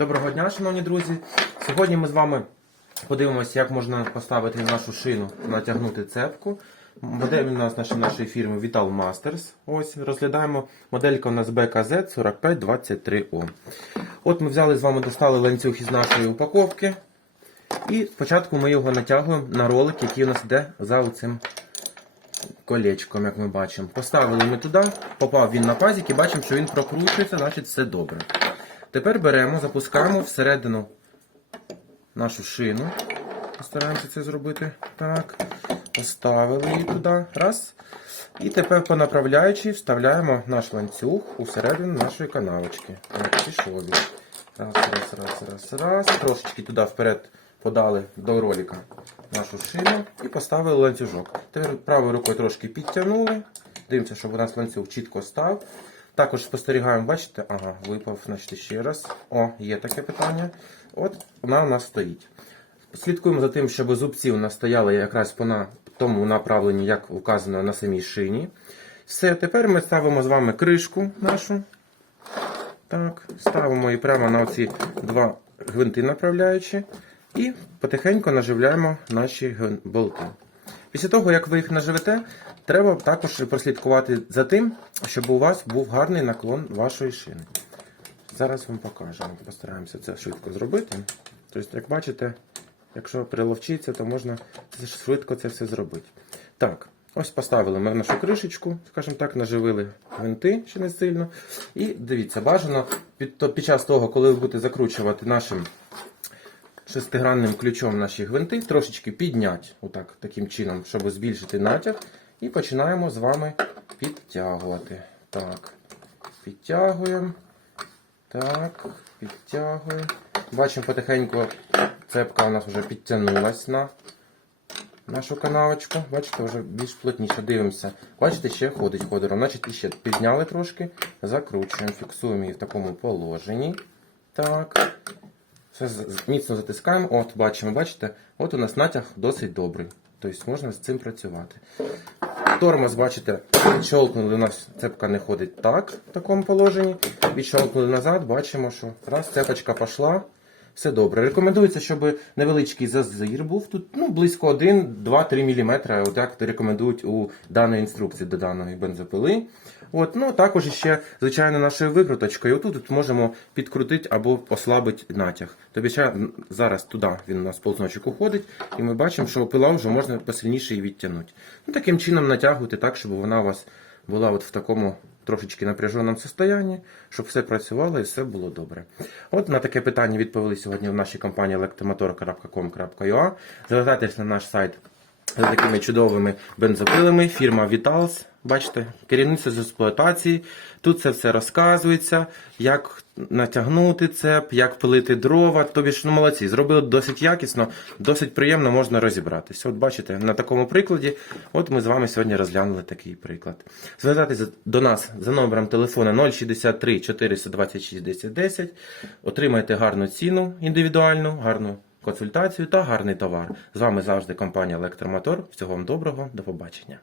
Доброго дня, шановні друзі. Сьогодні ми з вами подивимося, як можна поставити на нашу шину, натягнути цепку. Модель у нас наша, нашої фірми Vital Masters. Ось розглядаємо моделька у нас BKZ 4523O. От ми взяли з вами, достали ланцюг із нашої упаковки. І спочатку ми його натягуємо на ролик, який у нас йде за цим колечком, як ми бачимо. Поставили ми туди, попав він на пазик і бачимо, що він прокручується, значить все добре. Тепер беремо, запускаємо всередину нашу шину. Постараємося це зробити. Так. Поставили її туди. Раз. І тепер по направляючій вставляємо наш ланцюг у середину нашої канавочки. Так, він. Раз, раз, раз, раз, раз. Трошечки туди вперед подали до ролика нашу шину і поставили ланцюжок. Тепер правою рукою трошки підтягнули. Дивимося, щоб у нас ланцюг чітко став. Також спостерігаємо, бачите, ага, випав, значить, ще раз. О, є таке питання. От вона у нас стоїть. Слідкуємо за тим, щоб зубці у нас стояли якраз по тому направленні, як вказано на самій шині. Все, тепер ми ставимо з вами кришку нашу. Так, ставимо її прямо на ці два гвинти направляючі. І потихеньку наживляємо наші болти. Після того, як ви їх наживете, треба також прослідкувати за тим, щоб у вас був гарний наклон вашої шини. Зараз вам покажемо. Постараємося це швидко зробити. Тобто, як бачите, якщо приловчиться, то можна швидко це все зробити. Так, ось поставили ми нашу кришечку, скажімо так, наживили гвинти ще не сильно. І дивіться, бажано під, під час того, коли ви будете закручувати нашим шестигранним ключом наші гвинти, трошечки підняти, отак, таким чином, щоб збільшити натяг. І починаємо з вами підтягувати. Так, підтягуємо. Так, підтягуємо. Бачимо потихеньку, цепка у нас вже підтягнулась на нашу канавочку. Бачите, вже більш плотніше дивимося. Бачите, ще ходить ходором. Значить, ще підняли трошки, закручуємо, фіксуємо її в такому положенні. Так. Все міцно затискаємо. От, бачимо, бачите, от у нас натяг досить добрий. Тобто можна з цим працювати. Тормоз, бачите, відщолкнули, у нас цепка не ходить так, в такому положенні. Відщолкнули назад, бачимо, що раз цепочка пішла, все добре. Рекомендується, щоб невеличкий зазір був тут, ну, близько 1-2-3 мм, отак рекомендують у даної інструкції до даної бензопили. От, ну, також ще, звичайно, нашою викруточкою. Отут тут можемо підкрутити або ослабити натяг. Тобі ще зараз туди він у нас ползночок уходить, і ми бачимо, що пила вже можна посильніше її відтягнути. Ну, таким чином натягуйте так, щоб вона у вас була от в такому трошечки напряженому состоянні, щоб все працювало і все було добре. От на таке питання відповіли сьогодні в нашій компанії electromotor.com.ua. Звертайтесь на наш сайт за такими чудовими бензопилами. Фірма Vitals. Бачите, керівниця з експлуатації. Тут це все розказується, як натягнути цеп, як пилити дрова. Тобі ж ну, молодці, зробили досить якісно, досить приємно можна розібратися. От бачите, на такому прикладі, от ми з вами сьогодні розглянули такий приклад. Звертайтеся до нас за номером телефона 063 426 10 10. Отримайте гарну ціну індивідуальну, гарну консультацію та гарний товар. З вами завжди компанія Електромотор. Всього вам доброго, до побачення.